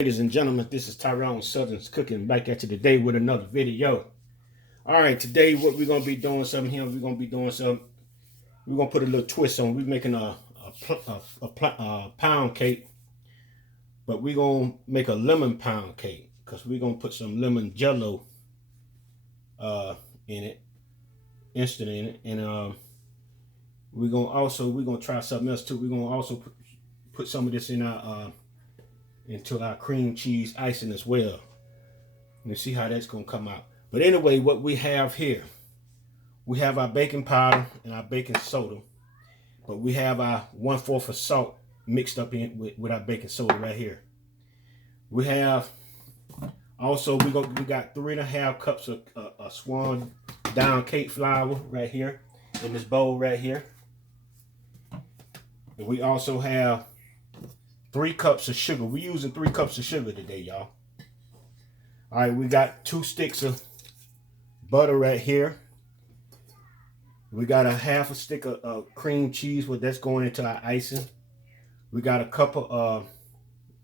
Ladies and gentlemen, this is Tyron'e Southern's Cooking back at you today with another video. All right, today what we're gonna be doing something here. We're gonna put a little twist on. We're making a pound cake, but we're gonna make a lemon pound cake because we're gonna put some lemon jello in it, instant in it, and we're gonna try something else too. We're gonna also put some of this in our into our cream cheese icing as well. And see how that's gonna come out. But anyway, what we have here, we have our baking powder and our baking soda, but we have our 1/4 of salt mixed up in with our baking soda right here. We have also we got 3½ cups of swan down cake flour right here in this bowl right here. And we also have 3 cups of sugar. We're using 3 cups of sugar today, y'all. All right, we got 2 sticks of butter right here. We got a 1/2 stick of cream cheese, that's going into our icing. We got a cup of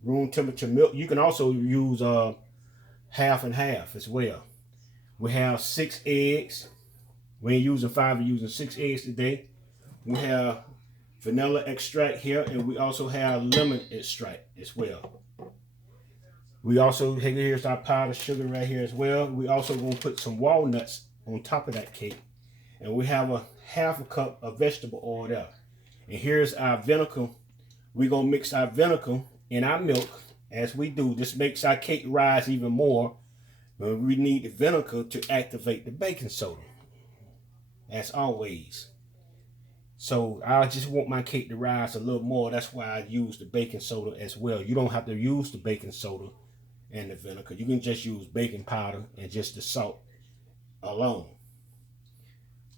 room temperature milk. You can also use 1/2 and 1/2 as well. We have 6 eggs. We ain't using 5, we're using 6 eggs today. We have vanilla extract here, and we also have lemon extract as well. We also, here's our powdered sugar right here as well. We also gonna put some walnuts on top of that cake. And we have a 1/2 cup of vegetable oil there. And here's our vinegar. We're gonna mix our vinegar in our milk as we do. This makes our cake rise even more. But we need the vinegar to activate the baking soda, as always. So I just want my cake to rise a little more. That's why I use the baking soda as well. You don't have to use the baking soda and the vinegar. You can just use baking powder and just the salt alone.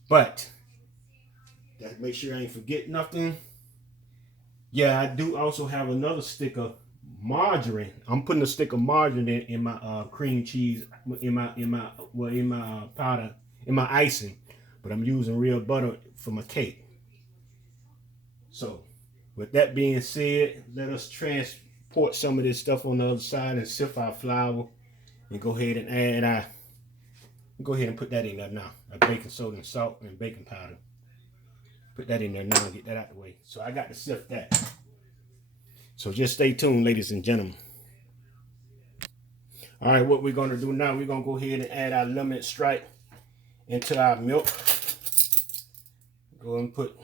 But make sure I ain't forget nothing. Yeah, I do also have another stick of margarine. I'm putting a stick of margarine in my cream cheese, in my powder, in my icing. But I'm using real butter for my cake. So, with that being said, let us transport some of this stuff on the other side and sift our flour and go ahead and add put that in there now. Our baking soda and salt and baking powder. Put that in there now and get that out the way. So I got to sift that. So just stay tuned, ladies and gentlemen. All right, what we're going to do now, we're going to go ahead and add our lemon extract into our milk. Go and put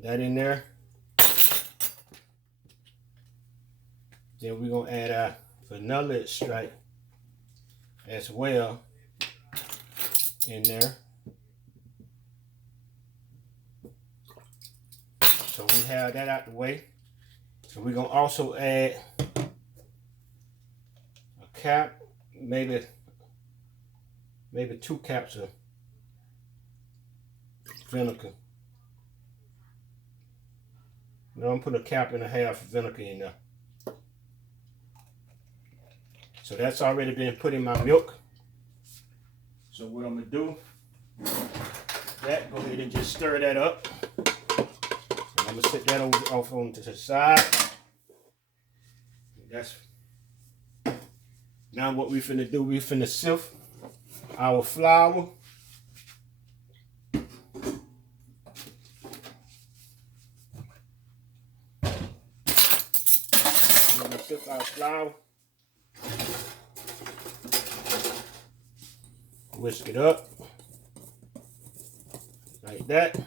that in there. Then we're going to add our vanilla extract as well in there. So we have that out the way. So we're going to also add a cap, maybe 2 caps of vinegar. Now I'm putting a 1.5 of vinegar in there. So that's already been put in my milk. So what I'm gonna do, go ahead and just stir that up. And I'm gonna set that off onto the side. Now what we finna do, we finna sift our flour. Sift our flour, whisk it up like that.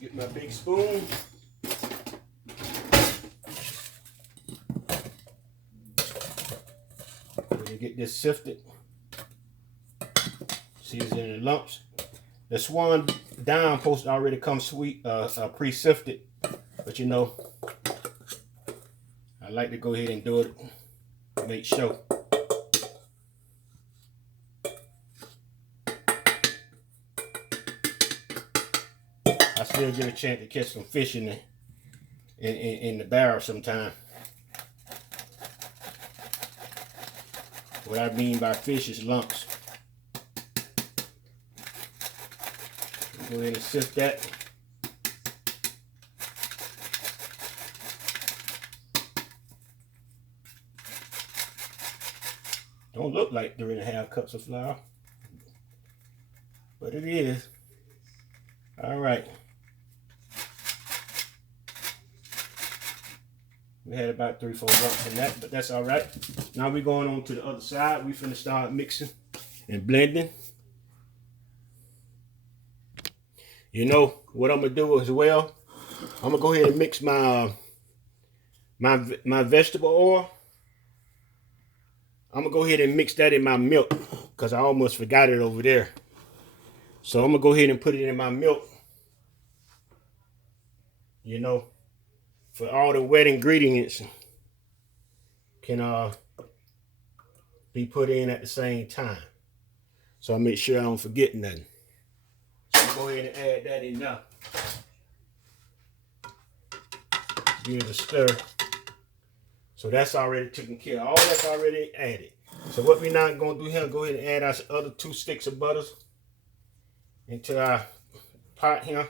Get my big spoon. When you get this sifted, see it's in the lumps. The swan down post already comes sweet, pre-sifted, but you know, I like to go ahead and do it, make sure. I still get a chance to catch some fish in the barrel sometime. What I mean by fish is lumps. Go ahead and sift that. Don't look like 3.5 cups of flour, but it is. All right. We had about 3-4 lumps in that, but that's all right. Now we're going on to the other side. We finna start mixing and blending. You know what I'm gonna do as well? I'm gonna go ahead and mix my vegetable oil. I'm gonna go ahead and mix that in my milk because I almost forgot it over there. So I'm gonna go ahead and put it in my milk. You know, for all the wet ingredients can be put in at the same time. So I make sure I don't forget nothing. So go ahead and add that in now. Give it a stir. So that's already taken care of. All that's already added. So what we're now going to do here, go ahead and add our other 2 sticks of butter into our pot here.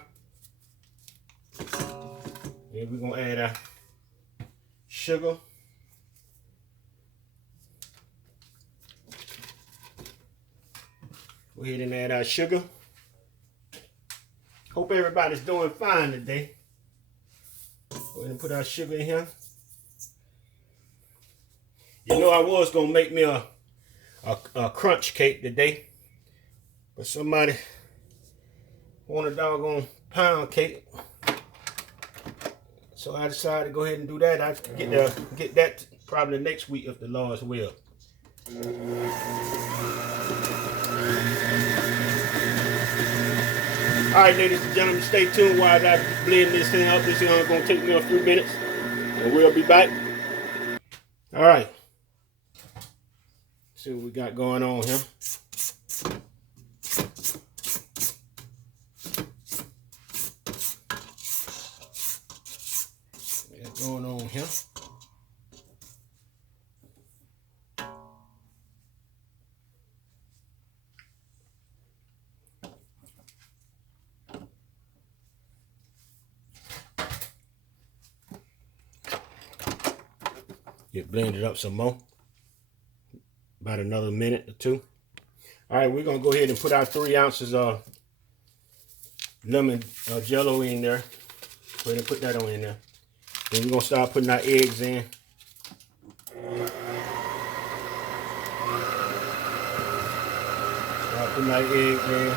Then we're going to add our sugar. Go ahead and add our sugar. Hope everybody's doing fine today. Go ahead and put our sugar in here. You know I was going to make me a crunch cake today. But somebody wanted a doggone pound cake. So I decided to go ahead and do that. I get that probably next week if the Lord's will. All right, ladies and gentlemen, stay tuned while I blend this thing up. This is going to take me a few minutes, and we'll be back. All right. See what we got going on here. What's going on here? Get blended up some more. About another minute or 2. All right, we're going to go ahead and put our 3 ounces of lemon jello in there. Go ahead and put that on in there. Then we're going to start putting our eggs in. Start putting our eggs in.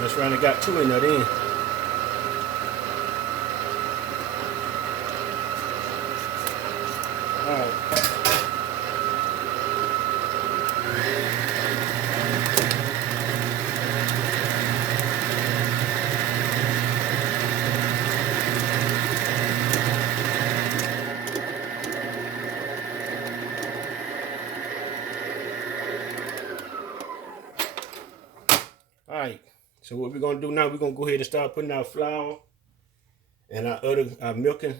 Just round got 2 in that in. Alright. Alright. So what we're going to do now, we're going to go ahead and start putting our flour and our milk and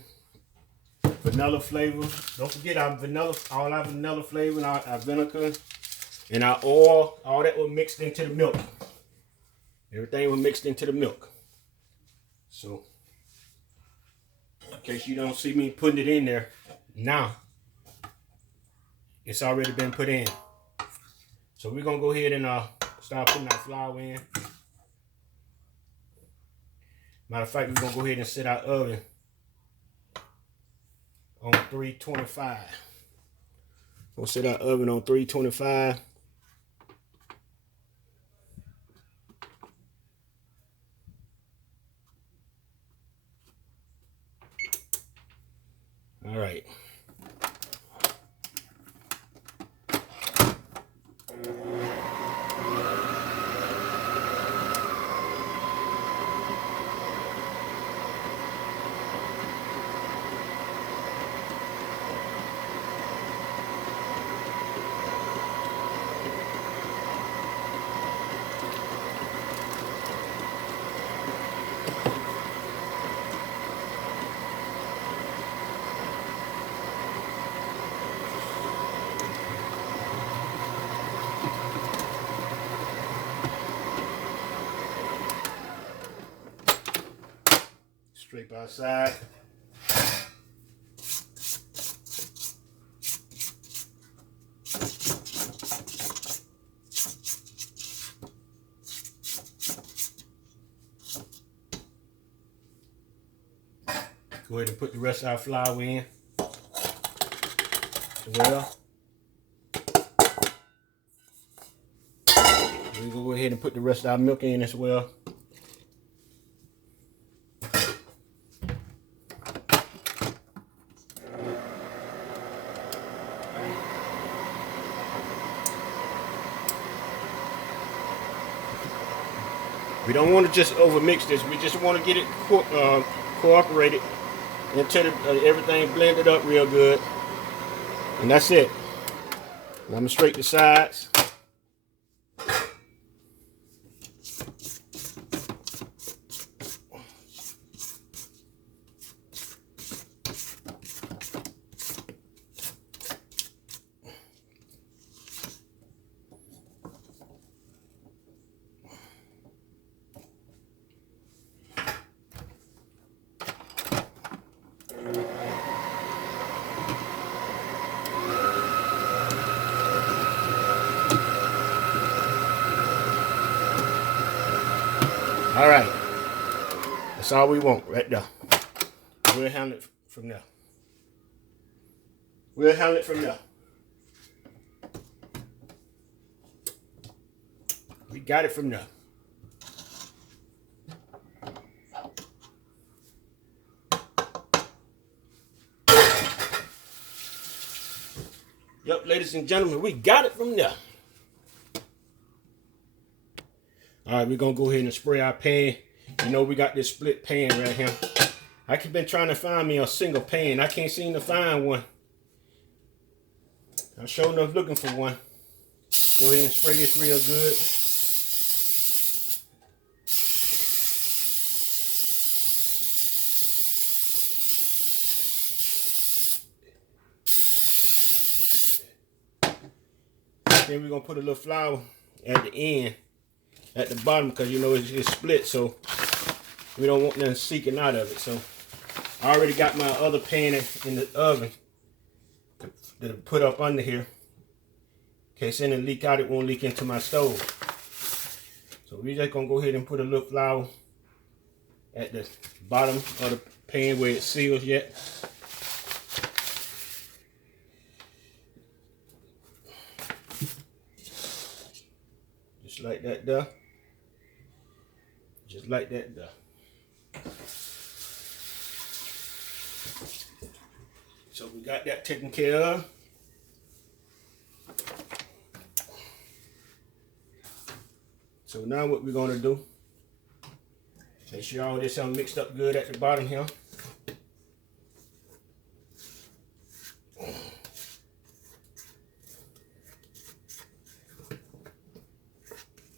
vanilla flavor. Don't forget our vanilla, all our vanilla flavor and our vinegar and our oil, all that was mixed into the milk. Everything was mixed into the milk. So, in case you don't see me putting it in there, now, it's already been put in. So we're going to go ahead and start putting our flour in. Matter of fact, we're going to go ahead and set our oven on 325. We'll set our oven on 325. All right. Scrape outside. Go ahead and put the rest of our flour in as well. We're gonna go ahead and put the rest of our milk in as well. We don't want to just overmix this. We just want to get it cooperated until everything blended up real good. And that's it. And I'm going to straighten the sides. All right, that's all we want right there. We'll handle it from there. We'll handle it from there. We got it from there. Yep, ladies and gentlemen, we got it from there. All right, we're going to go ahead and spray our pan. You know, we got this split pan right here. I've been trying to find me a single pan. I can't seem to find one. I'm sure enough looking for one. Go ahead and spray this real good. Then we're going to put a little flour at the end. At the bottom, because you know it's split, so we don't want nothing seeking out of it. So I already got my other pan in the oven to put up under here. In case any leak out, it won't leak into my stove. So we're just gonna go ahead and put a little flour at the bottom of the pan where it seals yet. Just like that there. Just like that there. So we got that taken care of. So now what we're gonna do, make sure all this mixed up good at the bottom here.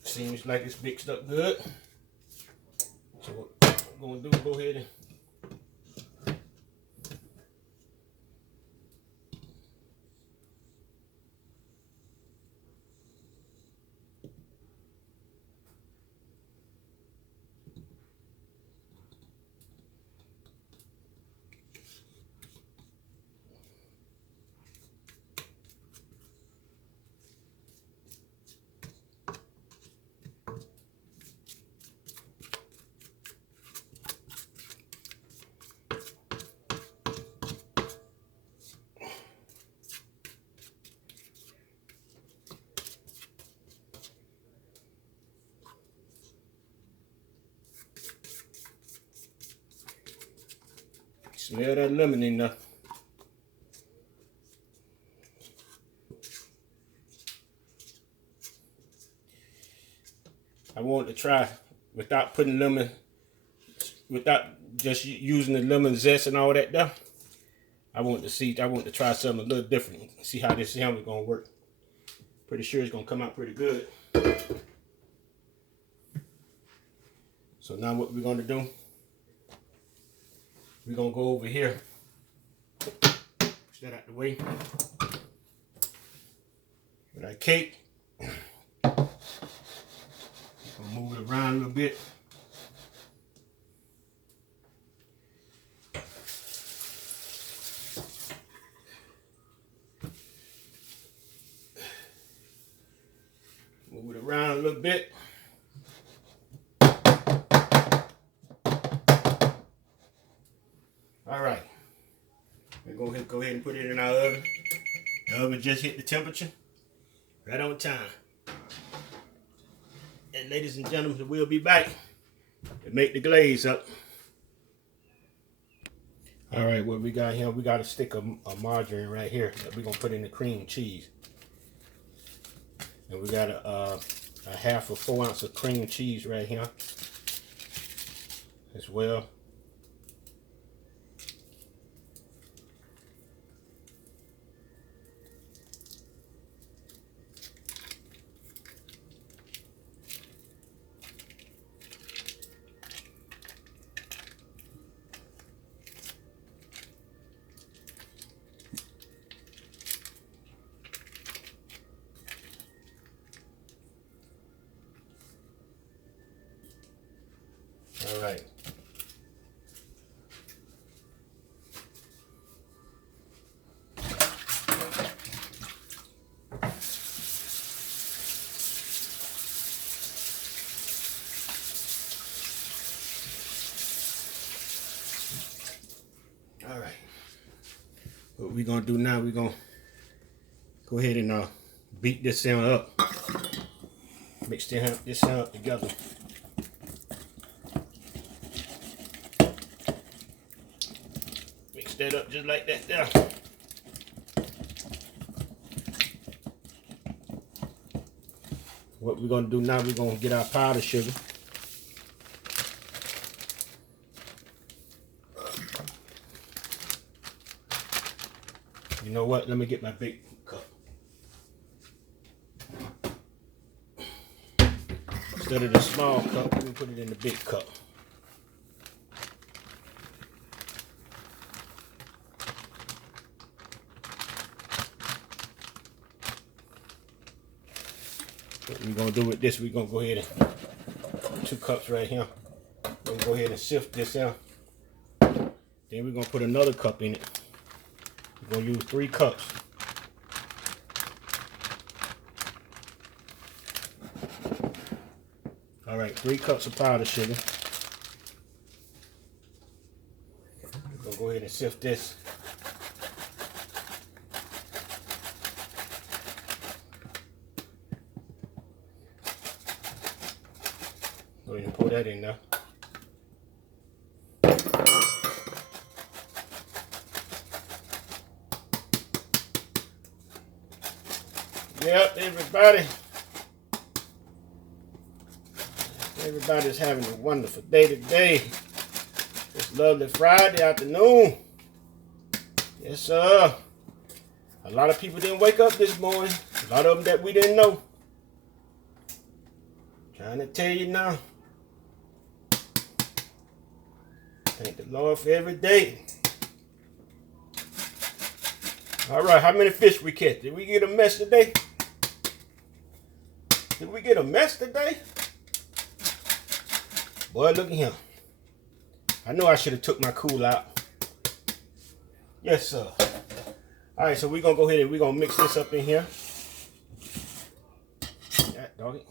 Seems like it's mixed up good. So what we're gonna do is go ahead and smell that lemon in there. I want to try without putting lemon, without just using the lemon zest and all that there. I want to try something a little different. See how this ham is gonna work. Pretty sure it's gonna come out pretty good. So now what we're gonna do, we're gonna go over here. Push that out the way. With our cake. Gonna move it around a little bit. bit. All right. We're going to go ahead and put it in our oven. The oven just hit the temperature. Right on time. And ladies and gentlemen, we'll be back to make the glaze up. All right, what we got here, we got a stick of margarine right here that we're going to put in the cream cheese. And we got a half of 4 ounces of cream cheese right here as well. All right. All right. What we're going to do now, we're going to go ahead and beat this down up. Mix this down up together. Mix that up just like that there. What we're going to do now, we're going to get our powdered sugar. You know what? Let me get my big cup. Instead of the small cup, we put it in the big cup. What we're going to do with this, we're going to go ahead and 2 cups right here. We're going to go ahead and sift this out. Then we're going to put another cup in it. We're going to use 3 cups. All right, 3 cups of powdered sugar. We're going to go ahead and sift this. Go ahead and pour that in there. Yep, everybody's having a wonderful day today. It's lovely Friday afternoon. Yes, sir. A lot of people didn't wake up this morning. A lot of them that we didn't know. Trying to tell you now. Thank the Lord for every day. All right, how many fish we catch? Did we get a mess today? Did we get a mess today? Boy, look at him. I know I should have took my cool out. Yes, sir. All right, so we're going to go ahead and we're going to mix this up in here. That dog it.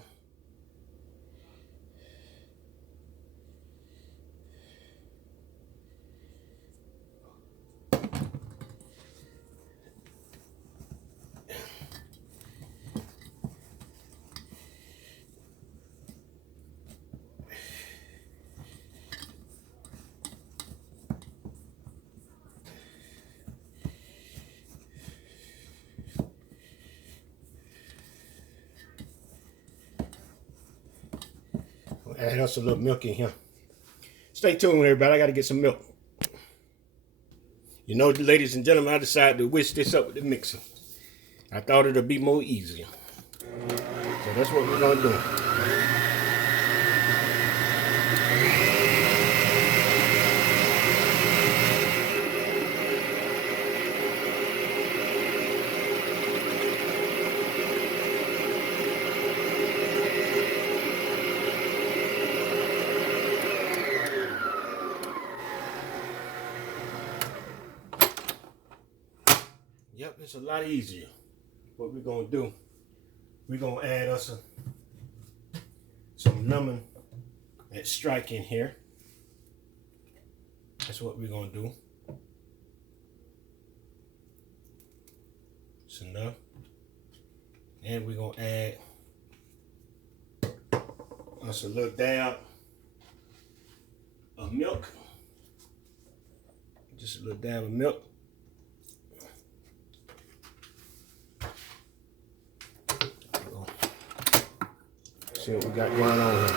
Add us a little milk in here. Stay tuned, everybody. I got to get some milk. You know, ladies and gentlemen, I decided to whisk this up with the mixer. I thought it'd be more easier. So that's what we're going to do. Yep, it's a lot easier. What we're going to do, we're going to add us some lemon extract in here. That's what we're gonna do. It's enough. And we're gonna add us a little dab of milk. Just a little dab of milk. See what we got going on here.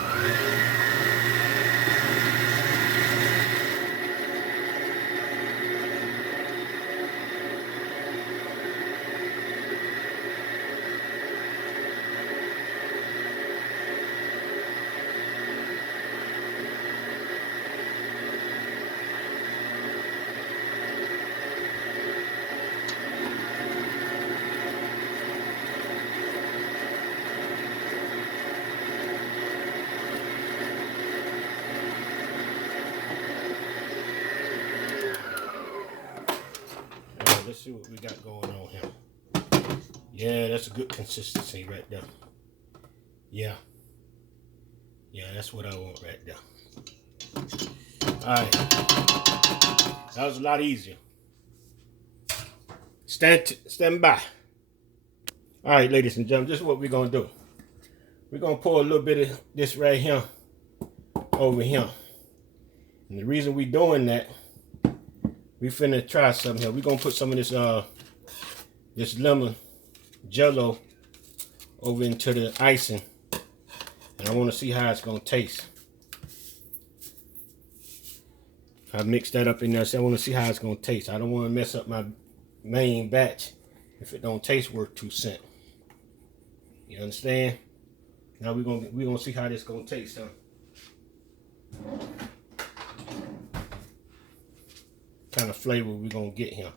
Let's see what we got going on here. Yeah, that's a good consistency right there. Yeah. Yeah, that's what I want right there. Alright. That was a lot easier. Stand by. Alright, ladies and gentlemen, this is what we're going to do. We're going to pour a little bit of this right here over here. And the reason we're doing that, we finna try something here. We're gonna put some of this this lemon jello over into the icing. And I wanna see how it's gonna taste. I mixed that up in there, so I wanna see how it's gonna taste. I don't wanna mess up my main batch if it don't taste worth 2 cents. You understand? Now we're gonna see how this gonna taste, huh? Kind of flavor we're gonna get here.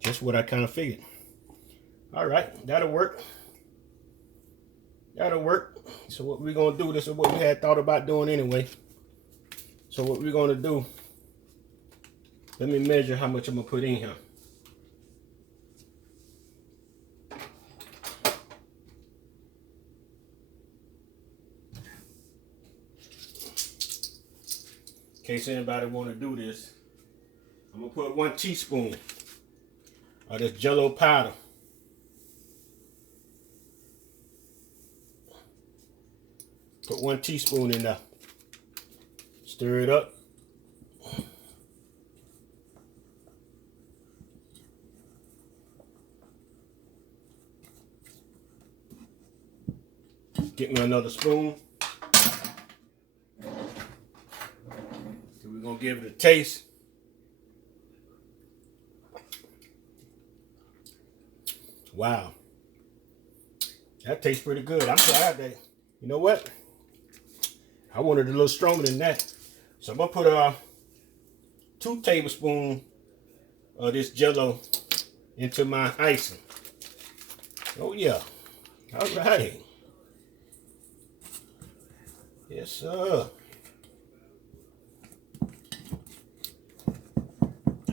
Just what I kind of figured. All right, that'll work. That'll work. So what we're gonna do, this is what we had thought about doing anyway. So what we're gonna do, let me measure how much I'm gonna put in here. In case anybody want to do this, I'm gonna put 1 teaspoon of this jello powder. Put 1 teaspoon in there. Stir it up. Get me another spoon. We're gonna give it a taste. Wow, that tastes pretty good. I'm glad that, you know what? I wanted a little stronger than that. So I'm gonna put 2 tablespoons of this jello into my icing. Oh yeah, all right. Yes sir.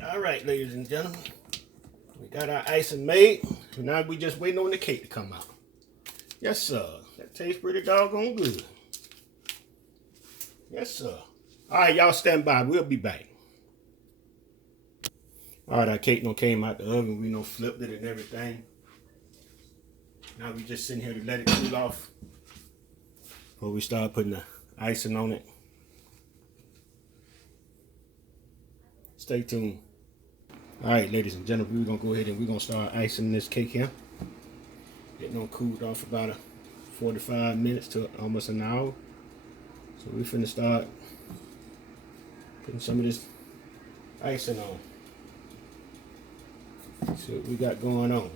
All right, ladies and gentlemen, we got our icing made. Now we just waiting on the cake to come out. Yes, sir. That tastes pretty doggone good. Yes, sir. All right, y'all stand by. We'll be back. All right, our cake came out the oven. We flipped it and everything. Now we just sitting here to let it cool off before we start putting the icing on it. Stay tuned. All right, ladies and gentlemen, we're gonna go ahead and we're gonna start icing this cake here. Getting on cooled off about 45 minutes to almost an hour. So we're finna start putting some of this icing on. See what we got going on.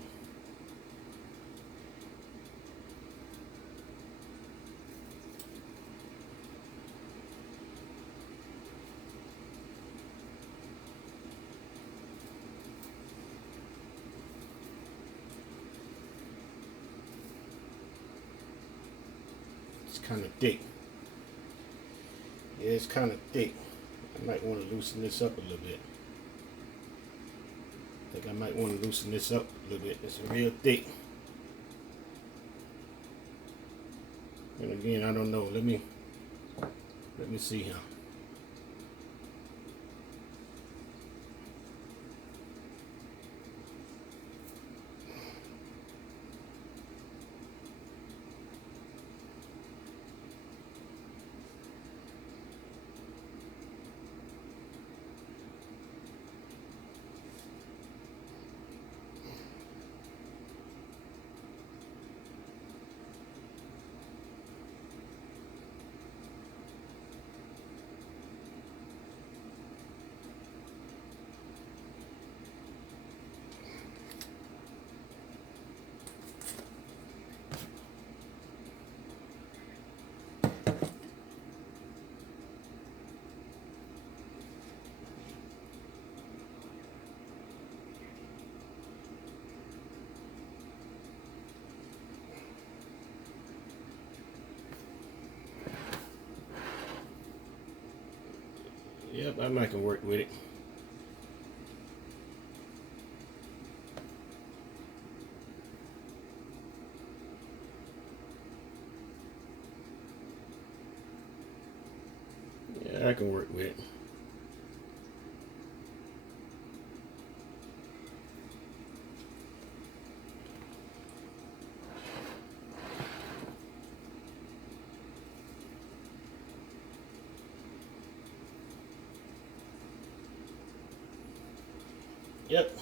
It's kind of thick. Yeah, it's kind of thick. I might want to loosen this up a little bit. think I might want to loosen this up a little bit. It's real thick. And again, I don't know. Let me see here. Yep, I might can work with it. Yeah, I can work with it. Yep.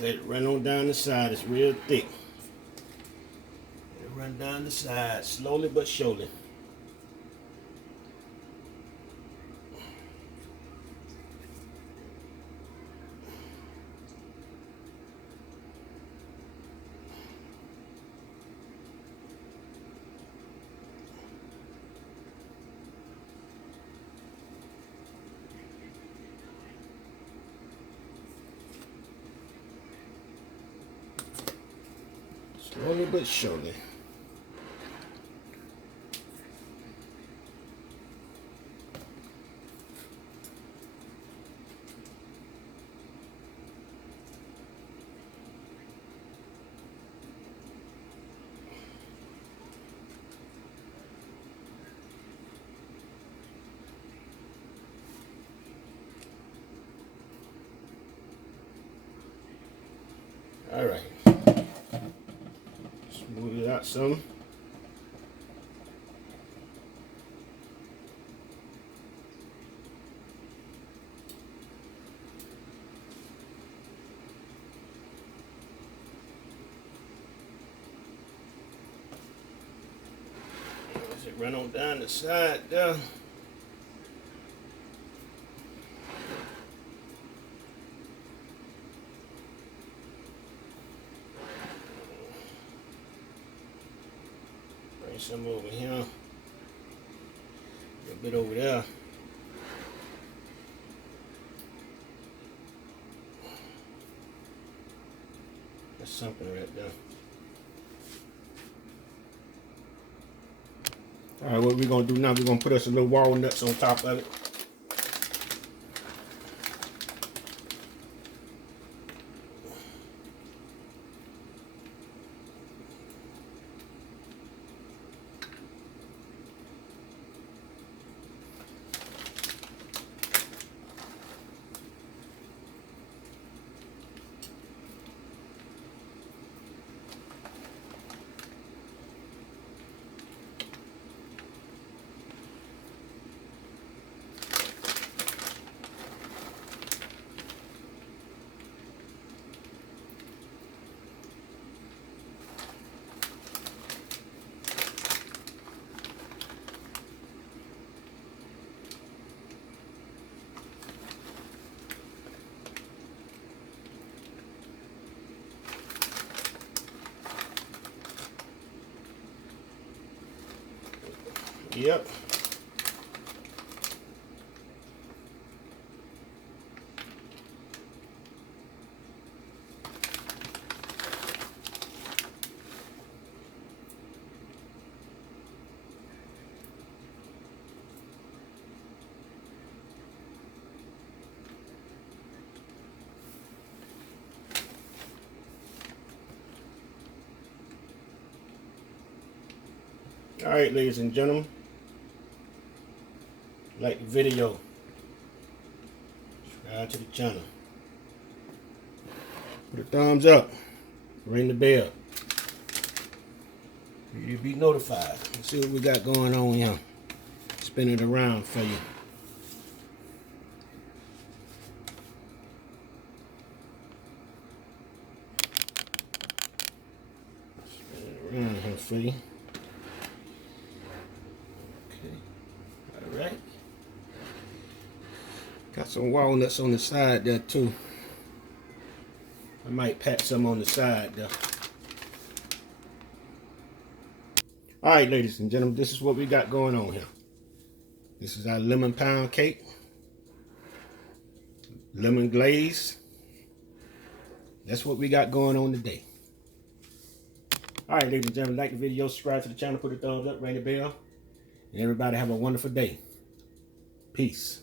Let it run on down the side. It's real thick. Let it run down the side, slowly but surely. Slowly but surely. All right. Smooth it out some. As it run on down the side there. Bring some over here. A little bit over there. That's something right there. All right, what we're gonna do now, we're gonna put us a little walnuts on top of it. Yep. All right, ladies and gentlemen, like the video, subscribe to the channel, put a thumbs up, ring the bell, you'll be notified. Let's see what we got going on here. Spin it around for you. Spin it around here for you. Alright. Got some walnuts on the side there too. I might pat some on the side there. Alright, ladies and gentlemen, this is what we got going on here. This is our lemon pound cake. Lemon glaze. That's what we got going on today. Alright, ladies and gentlemen, like the video, subscribe to the channel, put a thumbs up, ring the bell. And everybody have a wonderful day. Peace.